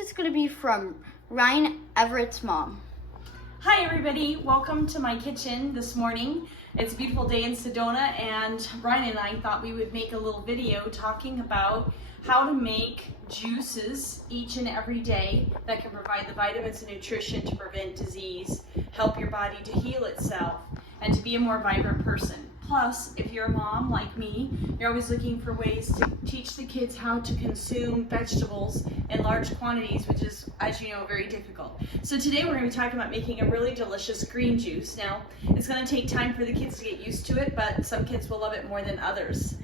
is going to be from Ryan.Everett's mom. Hi everybody, welcome to my kitchen this morning. It's a beautiful day in Sedona, and Ryan and I thought we would make a little video talking about how to make juices each and every day that can provide the vitamins and nutrition to prevent disease, help your body to heal itself, and to be a more vibrant person. Plus, if you're a mom like me, you're always looking for ways to teach the kids how to consume vegetables in large quantities, which is, as you know, very difficult. So today we're going to be talking about making a really delicious green juice. Now, it's going to take time for the kids to get used to it, but some kids will love it more than others.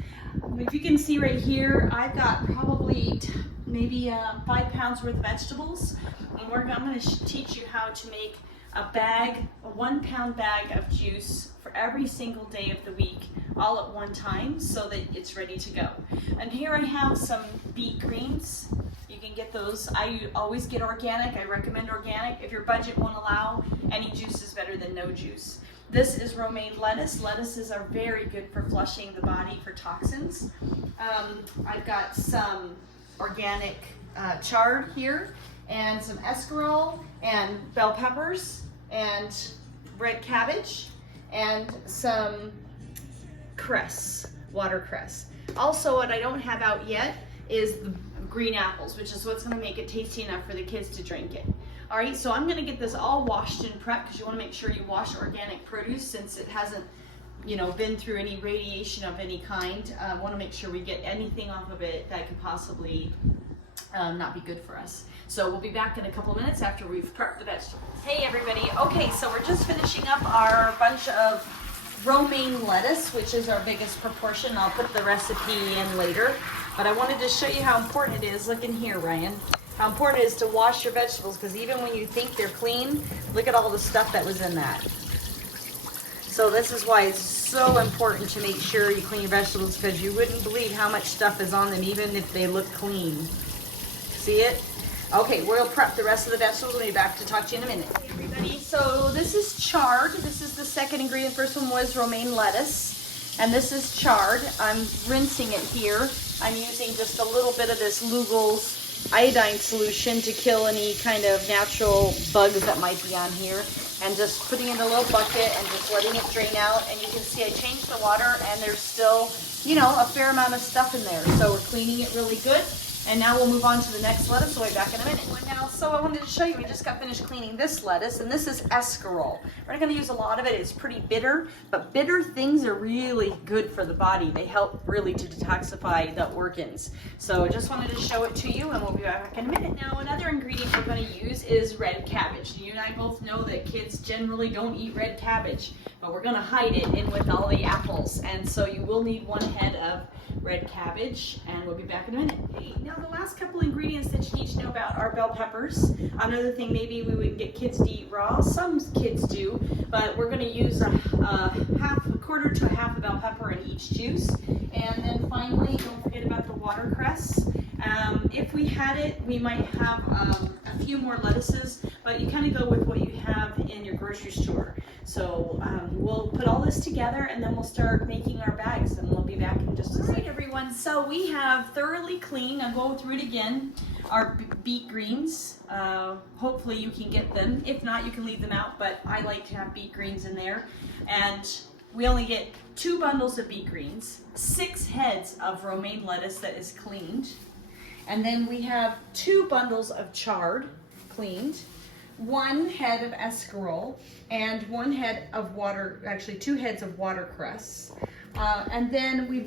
If you can see right here, I've got probably maybe 5 pounds worth of vegetables, and I'm going to teach you how to make a 1 pound bag of juice for every single day of the week, all at one time, so that it's ready to go. And here I have some beet greens. You can get those. I always get organic. I recommend organic. If your budget won't allow, any juice is better than no juice. This is romaine lettuce. Lettuces are very good for flushing the body for toxins. I've got some organic chard here, and some escarole, and bell peppers, and red cabbage, and some cress, watercress. Also, what I don't have out yet is the green apples, which is what's going to make it tasty enough for the kids to drink it. All right, so I'm going to get this all washed and prepped, because you want to make sure you wash organic produce since it hasn't, been through any radiation of any kind. I want to make sure we get anything off of it that could possibly not be good for us. So we'll be back in a couple minutes after we've prepped the vegetables. Hey everybody, okay, so we're just finishing up our bunch of romaine lettuce, which is our biggest proportion. I'll put the recipe in later, but I wanted to show you how important it is. Look in here, Ryan. How important it is to wash your vegetables, because even when you think they're clean, look at all the stuff that was in that. So this is why it's so important to make sure you clean your vegetables, because you wouldn't believe how much stuff is on them even if they look clean. See it? Okay, we'll prep the rest of the vegetables. We'll be back to talk to you in a minute. Hey everybody, so this is chard. This is the second ingredient. First one was romaine lettuce, and this is chard. I'm rinsing it here. I'm using just a little bit of this Lugel's iodine solution to kill any kind of natural bugs that might be on here, and just putting it in a little bucket and just letting it drain out. And you can see I changed the water, and there's still, a fair amount of stuff in there. So we're cleaning it really good. And now we'll move on to the next lettuce. We'll be back in a minute. So I wanted to show you, we just got finished cleaning this lettuce, and this is escarole. We're not going to use a lot of it. It's pretty bitter, but bitter things are really good for the body. They help really to detoxify the organs. So I just wanted to show it to you, and we'll be back in a minute. Now, another ingredient we're going to use is red cabbage. You and I both know that kids generally don't eat red cabbage, but we're going to hide it in with all the apples. And so you will need 1 head of red cabbage, and we'll be back in a minute. Hey, now the last couple ingredients that you need to know about are bell peppers. Another thing maybe we would get kids to eat raw. Some kids do, but we're going to use a quarter to a half a bell pepper in each juice. And then finally, don't forget about the watercress. If we had it, we might have a few more lettuces, but you kind of go with what you have in your grocery store. So we'll put all this together, and then we'll start making our bags, and we'll be back in just a second. All right, everyone, so we have thoroughly cleaned, I'll go through it again, our beet greens. Hopefully you can get them. If not, you can leave them out, but I like to have beet greens in there. And we only get 2 bundles of beet greens, 6 heads of romaine lettuce that is cleaned, and then we have 2 bundles of chard cleaned, 1 head of escarole, and 1 head of actually 2 heads of watercress. And then we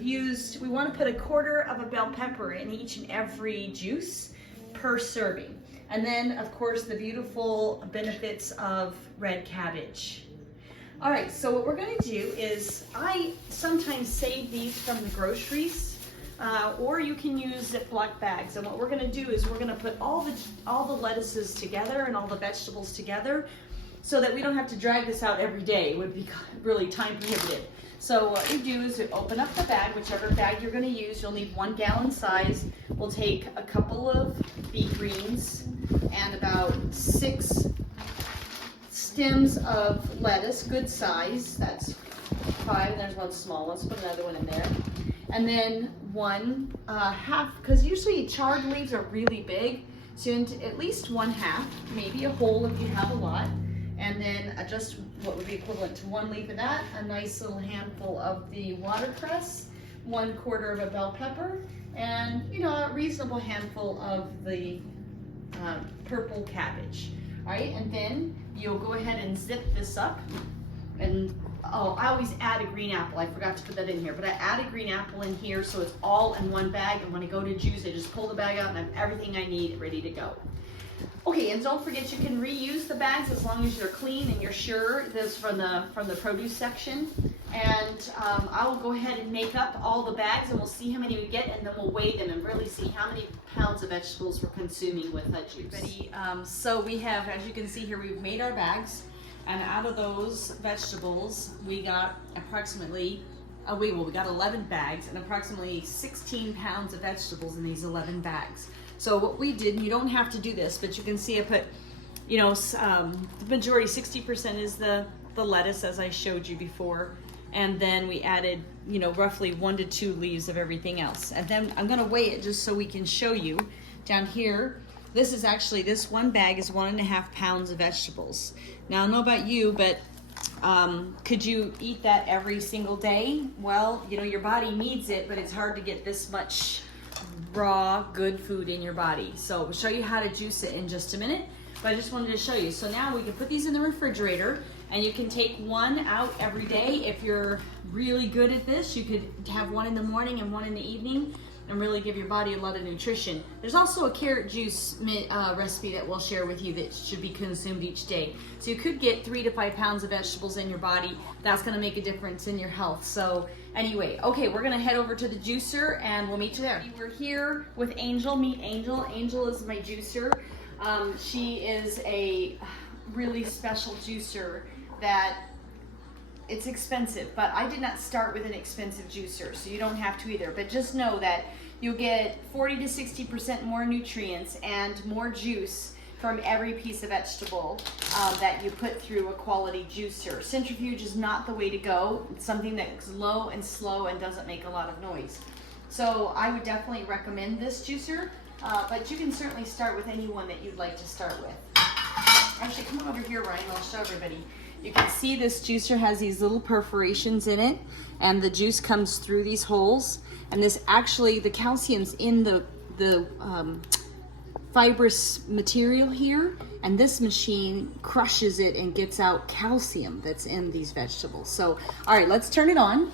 want to put a quarter of a bell pepper in each and every juice per serving. And then, of course, the beautiful benefits of red cabbage. All right, so what we're going to do is, I sometimes save these from the groceries, or you can use Ziploc bags. And what we're going to do is we're going to put all the lettuces together and all the vegetables together, so that we don't have to drag this out every day. It would be really time prohibitive. So what we do is we open up the bag, whichever bag you're going to use. You'll need 1 gallon size. We'll take a couple of beet greens and about 6 stems of lettuce, good size. That's 5, and there's 1 small. Let's put another one in there. And then 1 half, because usually chard leaves are really big. So into at least 1/2, maybe a whole if you have a lot. And then just what would be equivalent to 1 leaf of that, a nice little handful of the watercress, 1/4 of a bell pepper, and a reasonable handful of the purple cabbage. All right, and then you'll go ahead and zip this up. And oh, I always add a green apple. I forgot to put that in here, but I add a green apple in here so it's all in one bag. And when I go to juice, I just pull the bag out and I have everything I need ready to go. Okay, and don't forget you can reuse the bags as long as you're clean and you're sure this from the produce section. And I will go ahead and make up all the bags and we'll see how many we get, and then we'll weigh them and really see how many pounds of vegetables we're consuming with that juice. So we have, as you can see here, we've made our bags, and out of those vegetables we got approximately we got 11 bags and approximately 16 pounds of vegetables in these 11 bags. So what we did, you don't have to do this, but you can see I put, the majority, 60% is the lettuce, as I showed you before. And then we added, roughly 1 to 2 leaves of everything else. And then I'm gonna weigh it just so we can show you. Down here, this one bag is 1.5 pounds of vegetables. Now, I don't know about you, but could you eat that every single day? Well, your body needs it, but it's hard to get this much raw, good food in your body. So we'll show you how to juice it in just a minute, but I just wanted to show you. So now we can put these in the refrigerator, and you can take one out every day. If you're really good at this, you could have one in the morning and one in the evening and really give your body a lot of nutrition. There's also a carrot juice recipe that we'll share with you that should be consumed each day. So you could get 3 to 5 pounds of vegetables in your body. That's gonna make a difference in your health. So anyway, okay, we're gonna head over to the juicer and we'll meet you there. We're here with Angel. Meet Angel. Angel is my juicer. She is a really special juicer that it's expensive, but I did not start with an expensive juicer, so you don't have to either. But just know that you'll get 40 to 60% more nutrients and more juice from every piece of vegetable that you put through a quality juicer. Centrifuge is not the way to go. It's something that's low and slow and doesn't make a lot of noise. So I would definitely recommend this juicer, but you can certainly start with any one that you'd like to start with. Actually, come on over here, Ryan, I'll show everybody. You can see this juicer has these little perforations in it, and the juice comes through these holes. And this actually, the calcium's in the fibrous material here, and this machine crushes it and gets out calcium that's in these vegetables. So, all right, let's turn it on.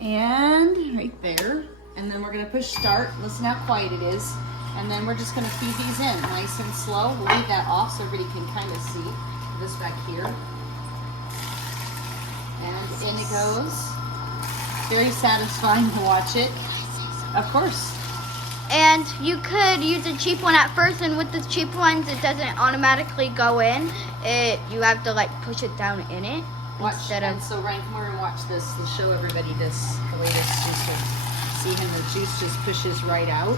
And right there. And then we're gonna push start. Listen how quiet it is. And then we're just gonna feed these in nice and slow. We'll leave that off so everybody can kind of see this back here. And in it goes. Very satisfying to watch it. Of course. And you could use a cheap one at first, and with the cheap ones, it doesn't automatically go in. You have to push it down in it. Watch. And so Ryan, come over and watch this. To show everybody the way this juicer. See how the juice just pushes right out.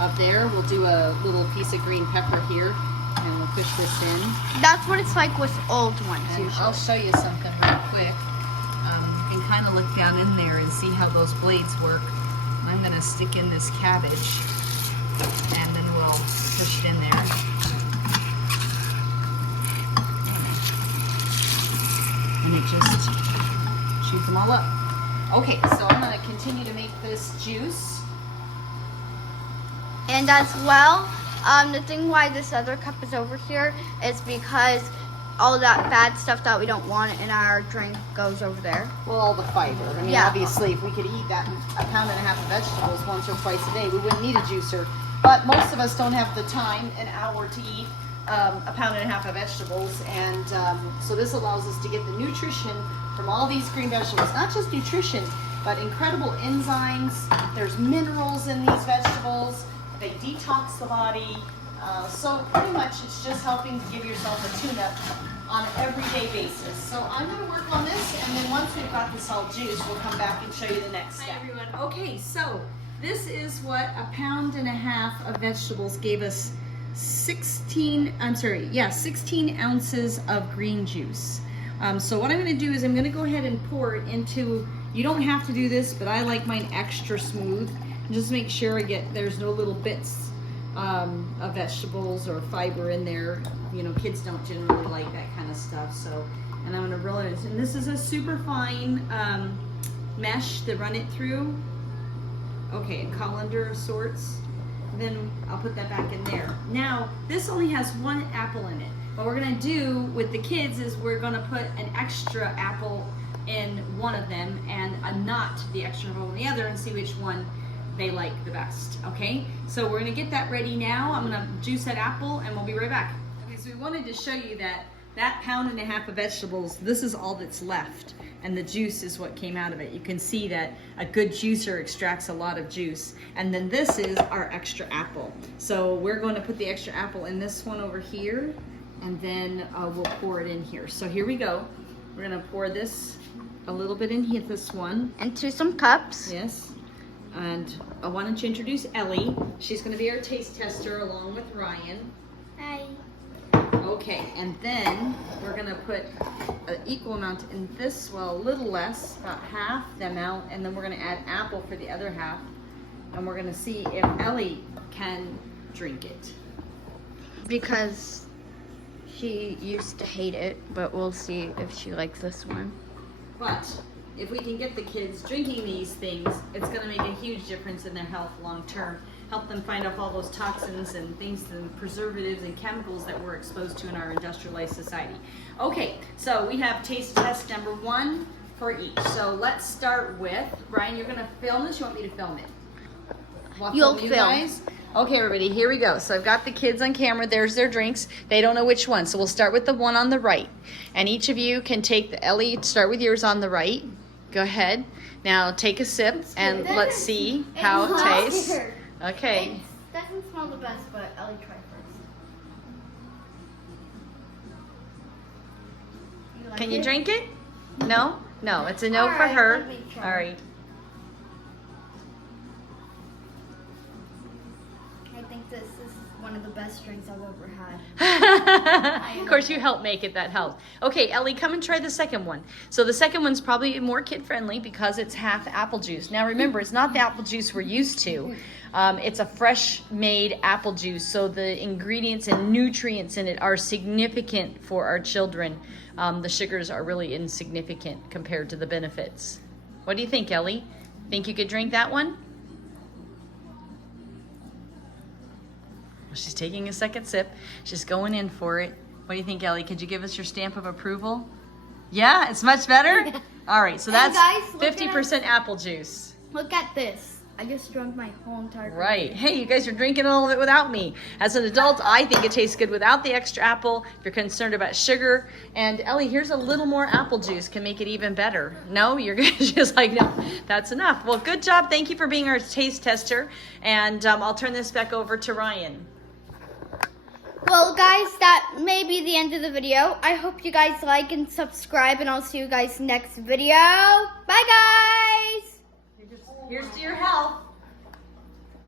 Up there, we'll do a little piece of green pepper here, and we'll push this in. That's what it's like with old ones. And I'll show you something real quick. You can kind of look down in there and see how those blades work. I'm going to stick in this cabbage, and then we'll push it in there. And it just chews them all up. Okay, so I'm going to continue to make this juice. And as well, the thing why this other cup is over here is because all that bad stuff that we don't want in our drink goes over there. Well, all the fiber. I mean, yeah. Obviously, if we could eat that 1.5 pounds of vegetables once or twice a day, we wouldn't need a juicer. But most of us don't have the time, an hour, to eat 1.5 pounds of vegetables. And so this allows us to get the nutrition from all these green vegetables. Not just nutrition, but incredible enzymes. There's minerals in these vegetables. They detox the body. So pretty much it's just helping to give yourself a tune-up on an everyday basis. So I'm going to work on this, and then once we've got this all juiced, we'll come back and show you the next step. Hi everyone. Okay, so this is what 1.5 pounds of vegetables gave us 16 ounces of green juice. So what I'm going to do is I'm going to go ahead and pour it into, you don't have to do this, but I like mine extra smooth. Just make sure there's no little bits of vegetables or fiber in there. You know, kids don't generally like that kind of stuff. So, and I'm gonna roll it in. And this is a super fine mesh to run it through. Okay, a colander of sorts. Then I'll put that back in there. Now, this only has one apple in it. What we're gonna do with the kids is we're gonna put an extra apple in one of them and not the extra apple in the other, and see which one they like the best, okay? So we're gonna get that ready now. I'm gonna juice that apple and we'll be right back. Okay, so we wanted to show you that 1.5 pounds of vegetables, this is all that's left, and the juice is what came out of it. You can see that a good juicer extracts a lot of juice. And then this is our extra apple. So we're going to put the extra apple in this one over here, and then we'll pour it in here. So here we go. We're gonna pour this a little bit in here, this one. Into some cups. Yes. And I wanted to introduce Ellie. She's gonna be our taste tester along with Ryan. Hi. Okay, and then we're gonna put an equal amount in this, well, a little less, about half the amount, and then we're gonna add apple for the other half, and we're gonna see if Ellie can drink it. Because she used to hate it, but we'll see if she likes this one. But if we can get the kids drinking these things, it's gonna make a huge difference in their health long term. Help them find off all those toxins and things and preservatives and chemicals that we're exposed to in our industrialized society. Okay, so we have taste test number 1 for each. So let's start with, Brian, you're gonna film this, you want me to film it? Well, You'll you film. guys? Okay, everybody, here we go. So I've got the kids on camera. There's their drinks. They don't know which one. So we'll start with the one on the right. And each of you can take the, Ellie, start with yours on the right. Go ahead. Now take a sip and let's see how it tastes. Okay. It doesn't smell the best, but Ellie, try first. Like Can you it? drink it? No? No, it's a no All for right, her. let me try. All right. I think this is one of the best drinks I've ever had. Of course, you help make it. That helps. Okay, Ellie, come and try the second one. So the second one's probably more kid-friendly because it's half apple juice. Now remember, it's not the apple juice we're used to. It's a fresh-made apple juice, so the ingredients and nutrients in it are significant for our children. The sugars are really insignificant compared to the benefits. What do you think, Ellie? Think you could drink that one? She's taking a second sip. She's going in for it. What do you think, Ellie? Could you give us your stamp of approval? Yeah, it's much better? All right, so that's guys, look at 50% apple juice. Look at this. I just drank my whole entire drink. Right. Hey, you guys are drinking all of it without me. As an adult, I think it tastes good without the extra apple. If you're concerned about sugar. And Ellie, here's a little more apple juice. Can make it even better. No? You're just like, no, that's enough. Well, good job. Thank you for being our taste tester. And I'll turn this back over to Ryan. Well, guys, that may be the end of the video. I hope you guys like and subscribe, and I'll see you guys next video. Bye, guys! Here's to your health.